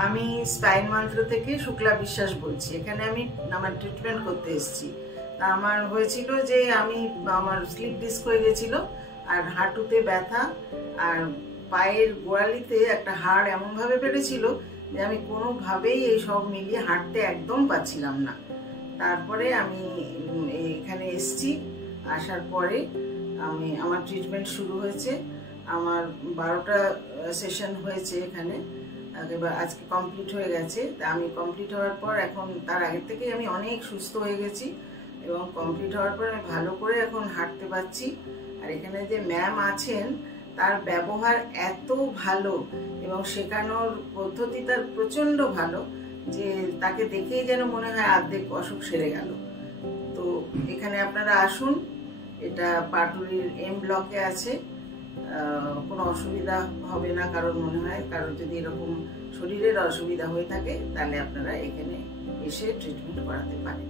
আমি স্পাইন মন্ত্র থেকে শুক্লা বিশ্বাস বলছি। এখানে আমি আমার ট্রিটমেন্ট করতে এসেছি। তা আমার হয়েছিল যে আমার স্লিপ ডিস্ক হয়ে গেছিলো, আর হাঁটুতে ব্যথা, আর পায়ের গোড়ালিতে একটা হাড় এমনভাবে বেড়েছিল যে আমি কোনোভাবেই এই সব মিলিয়ে হাঁটতে একদম পাচ্ছিলাম না। তারপরে আমি এখানে এসেছি। আসার পরে আমার ট্রিটমেন্ট শুরু হয়েছে। আমার 12টা সেশন হয়েছে এখানে, এবার আজকে কমপ্লিট হয়ে গেছে। তা আমি কমপ্লিট হওয়ার পর এখন তার আগের থেকেই আমি অনেক সুস্থ হয়ে গেছি, এবং কমপ্লিট হওয়ার পর আমি ভালো করে এখন হাঁটতে পারছি। আর এখানে যে ম্যাম আছেন তার ব্যবহার এত ভালো এবং শেখানোর পদ্ধতি তার প্রচণ্ড ভালো যে তাকে দেখেই যেন মনে হয় অর্ধেক অসুখ সেরে গেল। তো এখানে আপনারা আসুন, এটা পাটুলির এম ব্লকে আছে। কোনো অসুবিধা হবে না কারোর মনে হয়। কারোর যদি এরকম শরীরের অসুবিধা হয়ে থাকে তাহলে আপনারা এখানে এসে ট্রিটমেন্ট করাতে পারেন।